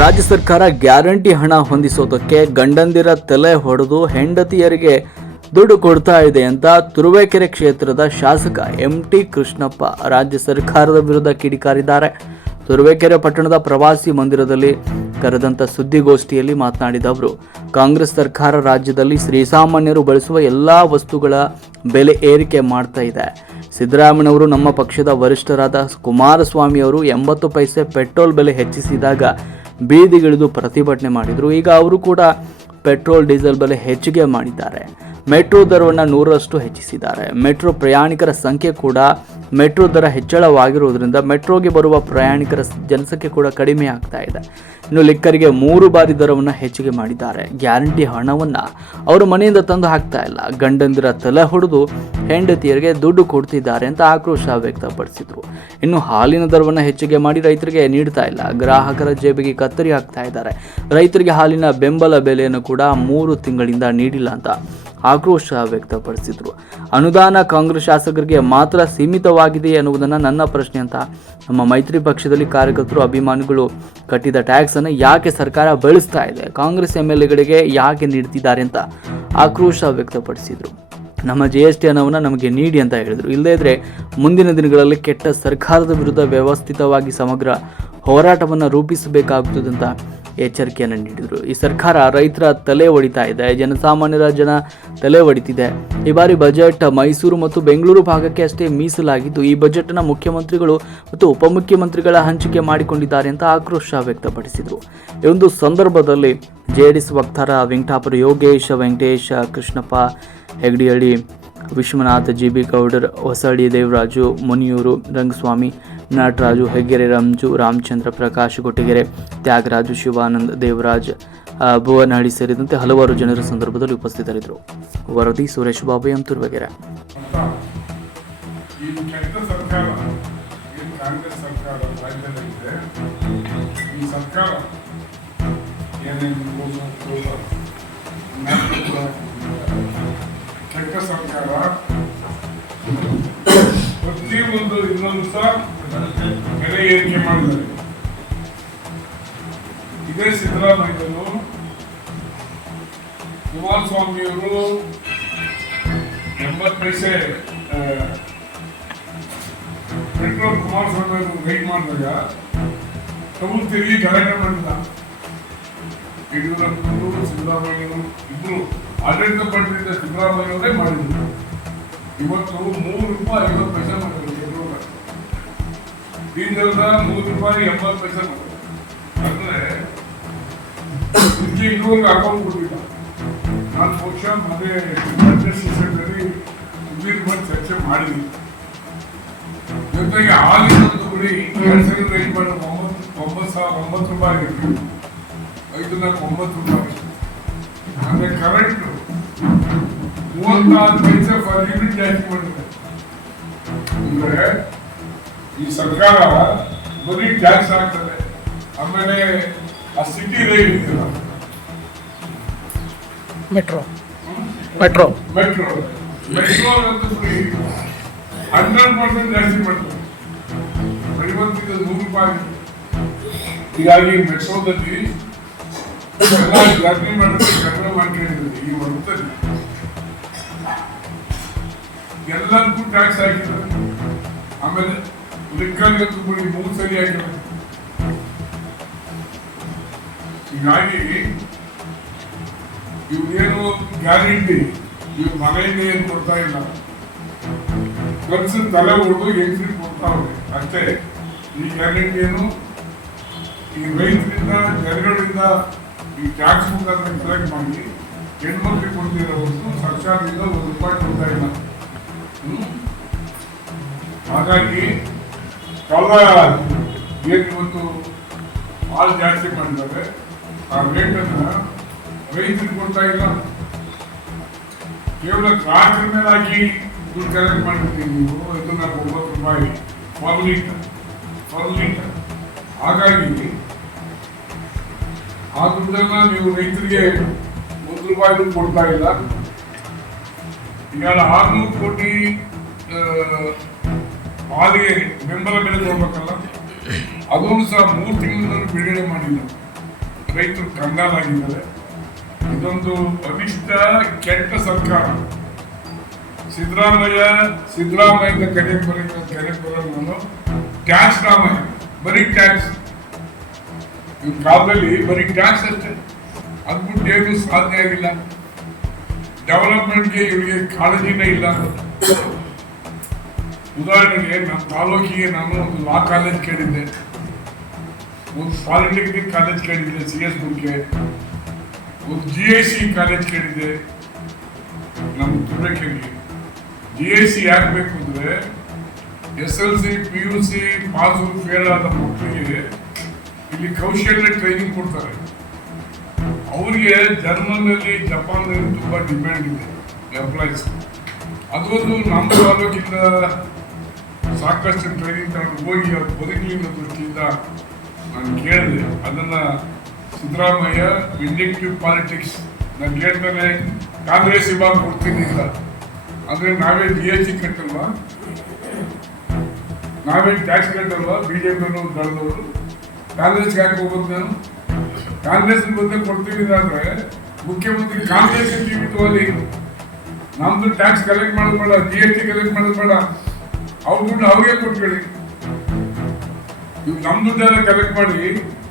ರಾಜ್ಯ ಸರ್ಕಾರ ಗ್ಯಾರಂಟಿ ಹಣ ಹೊಂದಿಸೋದಕ್ಕೆ ಗಂಡಂದಿರ ತಲೆ ಹೊಡೆದು ಹೆಂಡತಿಯರಿಗೆ ದುಡ್ಡು ಕೊಡ್ತಾ ಇದೆ ಅಂತ ತುರುವೇಕೆರೆ ಕ್ಷೇತ್ರದ ಶಾಸಕ ಎಂ ಟಿ ಕೃಷ್ಣಪ್ಪ ರಾಜ್ಯ ಸರ್ಕಾರದ ವಿರುದ್ಧ ಕಿಡಿಕಾರಿದ್ದಾರೆ. ತುರುವೇಕೆರೆ ಪಟ್ಟಣದ ಪ್ರವಾಸಿ ಮಂದಿರದಲ್ಲಿ ಕರೆದಂಥ ಸುದ್ದಿಗೋಷ್ಠಿಯಲ್ಲಿ ಮಾತನಾಡಿದ ಅವರು, ಕಾಂಗ್ರೆಸ್ ಸರ್ಕಾರ ರಾಜ್ಯದಲ್ಲಿ ಶ್ರೀಸಾಮಾನ್ಯರು ಬಳಸುವ ಎಲ್ಲ ವಸ್ತುಗಳ ಬೆಲೆ ಏರಿಕೆ ಮಾಡ್ತಾ ಇದೆ. ಸಿದ್ದರಾಮಯ್ಯವರು ನಮ್ಮ ಪಕ್ಷದ ವರಿಷ್ಠರಾದ ಕುಮಾರಸ್ವಾಮಿ ಅವರು ಎಂಬತ್ತು ಪೈಸೆ ಪೆಟ್ರೋಲ್ ಬೆಲೆ ಹೆಚ್ಚಿಸಿದಾಗ ಬೀದಿಗಿಳಿದು ಪ್ರತಿಭಟನೆ ಮಾಡಿದರು. ಈಗ ಅವರು ಕೂಡ ಪೆಟ್ರೋಲ್, ಡೀಸೆಲ್ ಬೆಲೆ ಹೆಚ್ಚಿಗೆ ಮಾಡಿದ್ದಾರೆ. ಮೆಟ್ರೋ ದರವನ್ನು ನೂರರಷ್ಟು ಹೆಚ್ಚಿಸಿದ್ದಾರೆ. ಮೆಟ್ರೋ ಪ್ರಯಾಣಿಕರ ಸಂಖ್ಯೆ ಕೂಡ ಮೆಟ್ರೋ ದರ ಹೆಚ್ಚಳವಾಗಿರುವುದರಿಂದ ಮೆಟ್ರೋಗೆ ಬರುವ ಪ್ರಯಾಣಿಕರ ಜನಸಂಖ್ಯೆ ಕೂಡ ಕಡಿಮೆ ಆಗ್ತಾ ಇದೆ. ಇನ್ನು ಲೆಕ್ಕರಿಗೆ ಮೂರು ಬಾರಿ ದರವನ್ನು ಹೆಚ್ಚಿಗೆ ಮಾಡಿದ್ದಾರೆ. ಗ್ಯಾರಂಟಿ ಹಣವನ್ನು ಅವರು ಮನೆಯಿಂದ ತಂದು ಹಾಕ್ತಾ ಇಲ್ಲ. ಗಂಡಂದಿರ ತಲೆ ಹೊಡೆದು ಹೆಂಡತಿಯರಿಗೆ ದುಡ್ಡು ಕೊಡ್ತಿದ್ದಾರೆ ಅಂತ ಆಕ್ರೋಶ ವ್ಯಕ್ತಪಡಿಸಿದರು. ಇನ್ನು ಹಾಲಿನ ದರವನ್ನು ಹೆಚ್ಚಿಗೆ ಮಾಡಿ ರೈತರಿಗೆ ನೀಡ್ತಾ ಇಲ್ಲ. ಗ್ರಾಹಕರ ಜೇಬಿಗೆ ಕತ್ತರಿ ಹಾಕ್ತಾ ಇದ್ದಾರೆ. ರೈತರಿಗೆ ಹಾಲಿನ ಬೆಂಬಲ ಬೆಲೆಯನ್ನು ಕೂಡ ಮೂರು ತಿಂಗಳಿಂದ ನೀಡಿಲ್ಲ ಅಂತ ಆಕ್ರೋಶ ವ್ಯಕ್ತಪಡಿಸಿದರು. ಅನುದಾನ ಕಾಂಗ್ರೆಸ್ ಶಾಸಕರಿಗೆ ಮಾತ್ರ ಸೀಮಿತವಾಗಿದೆ ಎನ್ನುವುದನ್ನು ನನ್ನ ಪ್ರಶ್ನೆ ಅಂತ. ನಮ್ಮ ಮೈತ್ರಿ ಪಕ್ಷದಲ್ಲಿ ಕಾರ್ಯಕರ್ತರು ಅಭಿಮಾನಿಗಳು ಕಟ್ಟಿದ ಟ್ಯಾಕ್ಸನ್ನು ಯಾಕೆ ಸರ್ಕಾರ ಬಳಸ್ತಾ ಇದೆ? ಕಾಂಗ್ರೆಸ್ ಎಂ ಎಲ್ ಎಗಳಿಗೆ ಯಾಕೆ ನೀಡ್ತಿದ್ದಾರೆ ಅಂತ ಆಕ್ರೋಶ ವ್ಯಕ್ತಪಡಿಸಿದರು. ನಮ್ಮ ಜಿ ಎಸ್ ಟಿ ಹಣವನ್ನು ನಮಗೆ ನೀಡಿ ಅಂತ ಹೇಳಿದರು. ಇಲ್ಲದೇ ಇದ್ದರೆ ಮುಂದಿನ ದಿನಗಳಲ್ಲಿ ಕೆಟ್ಟ ಸರ್ಕಾರದ ವಿರುದ್ಧ ವ್ಯವಸ್ಥಿತವಾಗಿ ಸಮಗ್ರ ಹೋರಾಟವನ್ನು ರೂಪಿಸಬೇಕಾಗುತ್ತದೆ ಅಂತ ಎಚ್ಚರಿಕೆಯನ್ನು ನೀಡಿದರು. ಈ ಸರ್ಕಾರ ರೈತರ ತಲೆ ಒಡಿತಾ ಇದೆ. ಜನಸಾಮಾನ್ಯರ ಜನ ತಲೆ ಒಡಿತಿದೆ. ಈ ಬಾರಿ ಬಜೆಟ್ ಮೈಸೂರು ಮತ್ತು ಬೆಂಗಳೂರು ಭಾಗಕ್ಕೆ ಅಷ್ಟೇ ಮೀಸಲಾಗಿದ್ದು, ಈ ಬಜೆಟ್ನ ಮುಖ್ಯಮಂತ್ರಿಗಳು ಮತ್ತು ಉಪಮುಖ್ಯಮಂತ್ರಿಗಳ ಹಂಚಿಕೆ ಮಾಡಿಕೊಂಡಿದ್ದಾರೆ ಅಂತ ಆಕ್ರೋಶ ವ್ಯಕ್ತಪಡಿಸಿದರು. ಈ ಒಂದು ಸಂದರ್ಭದಲ್ಲಿ ಜೆಡಿಎಸ್ ವಕ್ತಾರ ವೆಂಕಟಾಪುರ ಯೋಗೇಶ್, ವೆಂಕಟೇಶ್, ಕೃಷ್ಣಪ್ಪ ಹೆಗ್ಡಿಹಳ್ಳಿ ವಿಶ್ವನಾಥ್, ಜಿ ಬಿ ಗೌಡರ್, ಹೊಸಳ್ಳಿ ದೇವರಾಜು, ಮುನಿಯೂರು, ರಂಗಸ್ವಾಮಿ ನಟರಾಜು ಹೆಗ್ಗೆರೆ, ರಂಜು ರಾಮಚಂದ್ರ, ಪ್ರಕಾಶ್ ಕೊಟ್ಟಿಗೆರೆ, ತ್ಯಾಗರಾಜು ಶಿವಾನಂದ, ದೇವರಾಜ್ ಭುವನಹಳ್ಳಿ ಸೇರಿದಂತೆ ಹಲವಾರು ಜನರ ಸಂದರ್ಭದಲ್ಲಿ ಉಪಸ್ಥಿತರಿದ್ದರು. ವರದಿ ಸುರೇಶ್ ಬಾಬು ಎಂ ತುರ್ವಗೆರೆ ಕಾಂಗ್ರೆಸ್ ಸರ್ಕಾರ ಈ ಪ್ರತಿಯೊಂದು ಇನ್ನೊಂದು ಸಹ ಬೆಲೆ ಏರಿಕೆ ಮಾಡಿದ್ದಾರೆ ಇದೇ ಸಿದ್ದರಾಮಯ್ಯರು ಕುಮಾರಸ್ವಾಮಿಯವರು ಎಂಬತ್ತು ಪೈಸೆ ಪೆಟ್ರೋಲ್ ಕುಮಾರಸ್ವಾಮಿ ಅವರು ವೇಟ್ ಮಾಡಿದಾಗ ತಮ್ಮ ತಿರುಗಿ ಗಲಾಟೆ ಮಾಡಿದ ಯಡಿಯೂರಪ್ಪನವರು ಸಿದ್ದರಾಮಯ್ಯವರು ಇಬ್ಬರು ಆಡಳಿತ ಪಟ್ಟಿದ್ದ ಸಿದ್ದರಾಮಯ್ಯವರೇ ಮಾಡಿದ್ರು ಇವತ್ತು ಮೂರು ರೂಪಾಯಿ ಐವತ್ತು ಪೈಸೆ ಮಾಡಿದ್ರು. ಡೀಸೆಲ್ನ ಮೂರು ರೂಪಾಯಿ ಎಂಬತ್ತು ಪೈಸೆ ಅಂದ್ರೆ ಇದುವರೆಗೆ ಅಕೌಂಟ್ ಕೊಡ್ಬಿಟ್ಟ ನಾನು ಬಹುಶಃ ಮನೆ ಸೊಸೈಟಿಯಲ್ಲಿ ಬಂದು ಚರ್ಚೆ ಮಾಡಿದ್ವಿ ಜೊತೆಗೆ ಹಾಲಿನ ತಗೊಳ್ಳಿ ಎರಡು ಸಾವಿರದ ಐದು ಒಂಬತ್ತು ಒಂಬತ್ತು ಸಾವಿರ ಒಂಬತ್ತು ರೂಪಾಯಿ ಆಗಿತ್ತು ಐದು ನಾಲ್ಕು ಒಂಬತ್ತು ರೂಪಾಯಿ. ಅಂದರೆ ಕರೆಂಟ್ ಮೂವತ್ತಾರು ಪೈಸೆ ಫರ್ ಯೂನಿಟ್ ಜಾಸ್ತಿ ಮಾಡಿದೆ ಅಂದ್ರೆ ಈ ಸರ್ಕಾರ ಬರೀ ಟ್ಯಾಕ್ಸ್ ಹಾಕ್ತದೆ. ಆಮೇಲೆ ಆ ಸಿಟಿ ರೈಲ್ ಇದೆಯಲ್ಲ ಮೆಟ್ರೋ. ಮೆಟ್ರೋ. ಮೆಟ್ರೋ. ಮೆಟ್ರೋ ಅಂತೂ ಹಂಡ್ರೆಡ್ ಪರ್ಸೆಂಟ್ ಜಾಸ್ತಿ ಮಾಡ್ತಾರೆ. ಐವತ್ತಿಂದ ನೂರು ರೂಪಾಯಿ. ಹೀಗಾಗಿ ಮೆಟ್ರೋದಲ್ಲಿ ಎಲ್ಲ ಜರ್ನಿ ಮಾಡಿದ್ರೆ ಕಡಿಮೆ ಮಾಡ್ಕೊಂಡಿದ್ದಾರೆ ಈ ವರ್ಷದಲ್ಲಿ. ಎಲ್ಲರಿಗೂ ಟ್ಯಾಕ್ಸ್ ಹಾಕಿದ್ದಾರೆ. ಆಮೇಲೆ ಲಿಕ್ಕರ್ಗಂತೂ ಬಿಡಿ, ಮೂರು ಸರಿ ಹಾಕಿದ್ದಾರೆ ಹೀಗಾಗಿ ಇವ್ರೇನು ಗ್ಯಾರಂಟಿ ಇವ್ರ ಮನೆಯಿಂದ ಏನು ಕೊಡ್ತಾ ಇಲ್ಲ. ಖರ್ಚು ತಲೆ ಹೊಡೆದು ಎಂಟ್ರಿ ಕೊಡ್ತಾವ್ರೆ ಅಷ್ಟೇ, ಈ ಗ್ಯಾರಂಟಿ ಏನು? ಈ ರೈತರಿಂದ, ಜನಗಳಿಂದ ಈ ಟ್ಯಾಕ್ಸ್ ಮುಖಾಂತರ ಕಲೆಕ್ಟ್ ಮಾಡಿ ಹೆಣ್ಮಕ್ಳಿಗೆ ಕೊಡ್ತಿರೋ ಹೊರತು ಸರ್ಕಾರದಿಂದ ಒಂದು ರೂಪಾಯಿ ಕೊಡ್ತಾ ಇಲ್ಲ? ಹಾಗಾಗಿ ಕಳೆದ ಏನು ಇವತ್ತು ಹಾಲು ಜಾಸ್ತಿ ಮಾಡಿದ್ದಾರೆ. ಆ ರೇಟನ್ನು ರೈತರಿಗೆ ಕೊಡ್ತಾ ಇಲ್ಲ. ಕೇವಲ ಗ್ರಾಹಕರ ಮೇಲೆ ಹಾಕಿ ದುಡ್ಡು ಕಲೆಕ್ಟ್ ಮಾಡಿರ್ತೀವಿ ನೀವು. ಇದನ್ನ ಒಂಬತ್ತು ರೂಪಾಯಿ ಪರ್ ಲೀಟರ್ ಪರ್ ಲೀಟರ್. ಹಾಗಾಗಿ ಆ ದುಡ್ಡನ್ನ ನೀವು ರೈತರಿಗೆ ಒಂದು ರೂಪಾಯಿ ದುಡ್ಡು ಕೊಡ್ತಾ ಇಲ್ಲ. ಈಗ ಆರ್ನೂರು ಕೋಟಿ ಹಾಲಿಗೆ ಬೆಂಬಲ ಬೆಲೆ ತಗೋಬೇಕಲ್ಲ ಅದನ್ನು ಸಹ ಮೂರು ತಿಂಗಳಿಂದ ಬಿಡುಗಡೆ ಮಾಡಿಲ್ಲ. ರೈತರು ಕಂಗಾಲಾಗಿದ್ದಾರೆ. ಇದೊಂದು ಅನಿಷ್ಟ ಕೆಟ್ಟ ಸರ್ಕಾರ. ಸಿದ್ದರಾಮಯ್ಯ ಸಿದ್ದರಾಮಯ್ಯ ಕಡೆ ಬರೋ ಕಡೆ ಬರೋದು ನಾನು ಟ್ಯಾಕ್ಸ್ ರಾಮಯ್ಯ. ಬರೀ ಟ್ಯಾಕ್ಸ್ ಈ ಕಾಲದಲ್ಲಿ ಬರೀ ಟ್ಯಾಕ್ಸ್ ಅಷ್ಟೇ. ಅದ್ಬಿಟ್ಟು ಏನು ಸಾಧ್ಯ ಆಗಿಲ್ಲ. ಡೆವಲಪ್ಮೆಂಟ್ಗೆ ಇವರಿಗೆ ಕಾಳಜಿನೇ ಇಲ್ಲ ಉದಾಹರಣೆಗೆ ನಮ್ಮ ತಾಲೂಕಿಗೆ ನಾನು ಒಂದು ಲಾ ಕಾಲೇಜ್ ಕೇಳಿದ್ದೆ. ಒಂದು ಪಾಲಿಟೆಕ್ನಿಕ್ ಕಾಲೇಜ್ ಕೇಳಿದ್ದೆ ಸಿ ಎಸ್ ಬುಕ್ಗೆ ಒಂದು ಜಿ ಐ ಸಿ ಕಾಲೇಜ್ ಕೇಳಿದ್ದೆ. ನಮ್ಮ ತುರ್ಬೇಕೆರೆಗೆ ಜಿ ಐ ಸಿ ಯಾಕೆ ಬೇಕು ಅಂದ್ರೆ S L C P U C pass fail ಆದ ಮಕ್ಕಳಿಗೆ ಇಲ್ಲಿ ಕೌಶಲ್ಯ ಟ್ರೈನಿಂಗ್ ಕೊಡ್ತಾರೆ. ಅವರಿಗೆ ಜರ್ಮನಲ್ಲಿ ಜಪಾನ್ನಲ್ಲಿ ತುಂಬ ಡಿಮ್ಯಾಂಡ್ ಇದೆ ಎಂಪ್ಲಾಯೀಸ್ ಅದೊಂದು ನಮ್ಮ ತಾಲೂಕಿಂದ ಸಾಕಷ್ಟು ಟ್ರೈನಿಂಗ್ ತಗೊಂಡು ಹೋಗಿ ಅದು ಬದುಕಿನ ದೃಷ್ಟಿಯಿಂದ ನಾನು ಕೇಳಿದೆ. ಅದನ್ನ ಸಿದ್ದರಾಮಯ್ಯ ವಿಂಡಿಕ್ಟಿವ್ ಪಾಲಿಟಿಕ್ಸ್ ನಾನು ಕೇಳ್ತಾನೆ ಕಾಂಗ್ರೆಸ್ ಇವಾಗ ಕೊಡ್ತೀನಿ ಇಲ್ಲ ಅಂದ್ರೆ ನಾವೇ ಜಿ ಎಸ್ ಟಿ ಕಟ್ಟಲ್ವಾ? ನಾವೇ ಟ್ಯಾಕ್ಸ್ ಕಟ್ಟಲ್ವಾ? ಅನ್ನೋ ದಳದವರು? ಕಾಂಗ್ರೆಸ್ಗೆ ಯಾಕೆ ಹೋಗೋದು ನಾನು? ಕಾಂಗ್ರೆಸ್ ಬಂದೇ ಕೊಡ್ತೀನಿ ಅಂದ್ರೆ ಮುಖ್ಯಮಂತ್ರಿ ಕಾಂಗ್ರೆಸ್ ಜೀವಿತವಾಗಿ. ನಮ್ದು ಟ್ಯಾಕ್ಸ್ ಕಲೆಕ್ಟ್ ಮಾಡೋದು ಬೇಡ ಜಿ ಎಸ್ ಟಿ ಕಲೆಕ್ಟ್ ಮಾಡೋದು ಬೇಡ. ಅವ್ರ ದುಡ್ಡು ಅವ್ರಿಗೆ ಕೊಟ್ಕೊಳ್ಳಿ ಇವ್ ನಮ್ ದುಡ್ಡೆಲ್ಲ ಕಲೆಕ್ಟ್ ಮಾಡಿ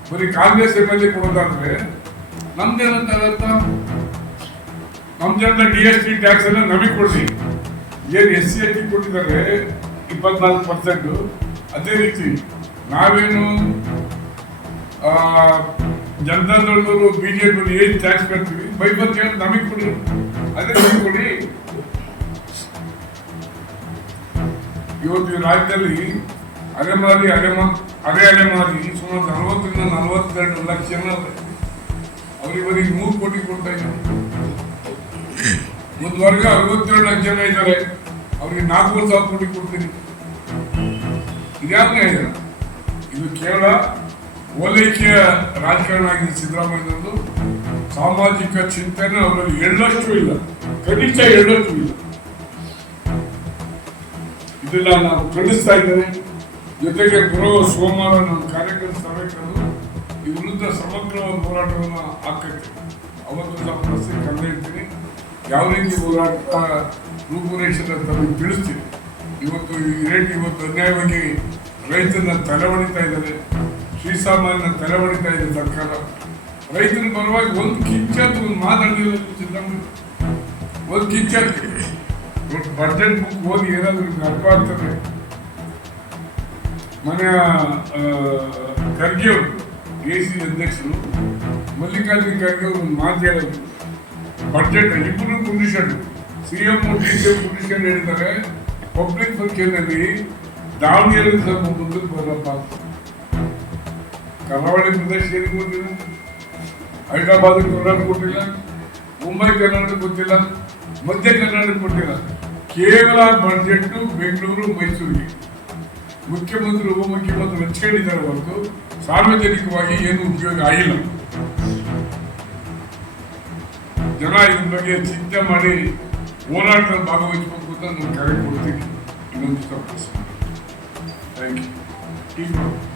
ಬರೀ ಕಾಂಗ್ರೆಸ್ ಎಂ ಎಲ್ ಎ ಕೊಡೋದಾದ್ರೆ ನಮ್ದೇನಂತ ನಮ್ ಜನ ಡಿ ಎಸ್ ಟಿ ಟ್ಯಾಕ್ಸ್ ಎಲ್ಲ ನಮಗೆ ಕೊಡ್ಸಿ ಏನ್ ಎಸ್ ಸಿ ಎಸ್ ಟಿ ಕೊಟ್ಟಿದ್ದಾರೆ ಇಪ್ಪತ್ನಾಲ್ಕು ಪರ್ಸೆಂಟ್ ಅದೇ ರೀತಿ ನಾವೇನು ಆ, ಬಿ ಜೆ ಬಿಜೆಪಿ ಏನ್ ಟ್ಯಾಕ್ಸ್ ಕಟ್ತೀವಿ? ಬೈ ಬಂದು ಹೇಳಿ ನಮಗೆ ಕೊಡಿ ಅದೇ ಕೊಡಿ ಇವತ್ತು ರಾಜ್ಯದಲ್ಲಿ ಅಲೆಮಾರಿ, ಅಲೆಮಾ, ಅರೆ ಅಲೆಮಾರಿ ಸುಮಾರು ನಲವತ್ತರಿಂದ ನಲವತ್ತೆರಡು ಲಕ್ಷ ಜನ ಅವರಿವರಿಗೆ ಮೂರು ಕೋಟಿ ಕೊಡ್ತಾ ಇದ್ದಾರೆ. ಒಂದು ವರ್ಗ ಅರವತ್ತೇಳು ಲಕ್ಷ ಜನ ಇದ್ದಾರೆ. ಅವರಿಗೆ ನಾಲ್ಕೂವರೆ ಸಾವಿರ ಕೋಟಿ ಕೊಡ್ತೀನಿ. ಇದ್ಯಾಕೆ ನ್ಯಾಯ ಇದು ಕೇವಲ ಓಲೈಕೆಯ ರಾಜಕಾರಣ ಆಗಿದೆ ಸಿದ್ದರಾಮಯ್ಯನದು ಸಾಮಾಜಿಕ ಚಿಂತನೆ ಅವರಲ್ಲಿ ಎಳ್ಳಷ್ಟು ಇಲ್ಲ. ಕನಿಷ್ಠ ಎಳ್ಳಷ್ಟು ಇಲ್ಲ. ಇದೆಲ್ಲ ನಾನು ಖಂಡಿಸ್ತಾ ಇದ್ದೇನೆ ಜೊತೆಗೆ ಬರುವ ಸೋಮವಾರ ನಮ್ಮ ಕಾರ್ಯಕರ್ತ ಸಭೆ ಕರೆದು ಈ ವಿರುದ್ಧ ಸಮಗ್ರವಾದ ಹೋರಾಟವನ್ನು ಹಾಕಕ್ಕೆ ಅವತ್ತು ನಾವು ಪ್ರಶ್ನೆ ಕರೆದು ಇರ್ತೀನಿ. ಯಾವ ರೀತಿ ಹೋರಾಟ ರೂಪುರೇಷೆನ ತಮಗೆ ತಿಳಿಸ್ತೀನಿ. ಇವತ್ತು ಈ ರೇಟ್ ಇವತ್ತು ಅನ್ಯಾಯವಾಗಿ ರೈತನ ತಲೆ ಇದ್ದಾರೆ. ಶ್ರೀಸಾಮಾನ್ಯನ ತಲೆ ಹೊಡಿತಾ ಇದೆ ಸರ್ಕಾರ. ರೈತನ ಪರವಾಗಿ ಒಂದು ಕಿಚ್ಚ ಒಂದು ಮಾತಾಡಲಿಲ್ಲ ಸಿದ್ದರಾಮಯ್ಯ ಒಂದು ಕಿಂಚತ್ ಬಡ್ಜೆಟ್ ಬುಕ್ ಓದಿ ಏನಾದ್ರು ಅರ್ಥ ಆಗ್ತದೆ. ಮನೆಯ ಖರ್ಗೆಯವರು ಎ ಸಿ ಅಧ್ಯಕ್ಷರು, ಮಲ್ಲಿಕಾರ್ಜುನ ಖರ್ಗೆ ಅವರು ಮಾತು ಹೇಳಿದ್ರು ಬಡ್ಜೆಟ್ ಇಬ್ಬರು condition C M D C M condition ಹೇಳಿದ್ದಾರೆ. ಪಬ್ಲಿಕ್ ಫಂಕ್ಷನ್ನಲ್ಲಿ ದಾವಣಗೆರೆ ಸ್ವಲ್ಪ ಮುಂದಕ್ಕೆ ಬರಪ್ಪ ಕರಾವಳಿ ಪ್ರದೇಶ ಏನು ಕೊಟ್ಟಿಲ್ಲ? ಹೈದರಾಬಾದ್ ಕರ್ನಾಟಕ ಕೊಟ್ಟಿಲ್ಲ. ಮುಂಬೈ, ಕರ್ನಾಟಕ ಗೊತ್ತಿಲ್ಲ ಮಧ್ಯ ಕರ್ನಾಟಕ ಕೊಟ್ಟಿಲ್ಲ. ಕೇವಲ ಬಜೆಟ್ ಬೆಂಗಳೂರು, ಮೈಸೂರಿಗೆ. ಮುಖ್ಯಮಂತ್ರಿ, ಉಪಮುಖ್ಯಮಂತ್ರಿ ಹೇಳಿದ್ದಾರೆ ಹೊರತು ಸಾರ್ವಜನಿಕವಾಗಿ ಏನು ಉಪಯೋಗ ಆಗಿಲ್ಲ. ಜನ ಇದ್ರ ಬಗ್ಗೆ ಚಿಂತೆ ಮಾಡಿ ಹೋರಾಟದಲ್ಲಿ ಭಾಗವಹಿಸಬೇಕು ಅಂತ ನಾನು ಕರೆ ಕೊಡ್ತೀನಿ. ಇನ್ನೊಂದು ಥ್ಯಾಂಕ್ ಯು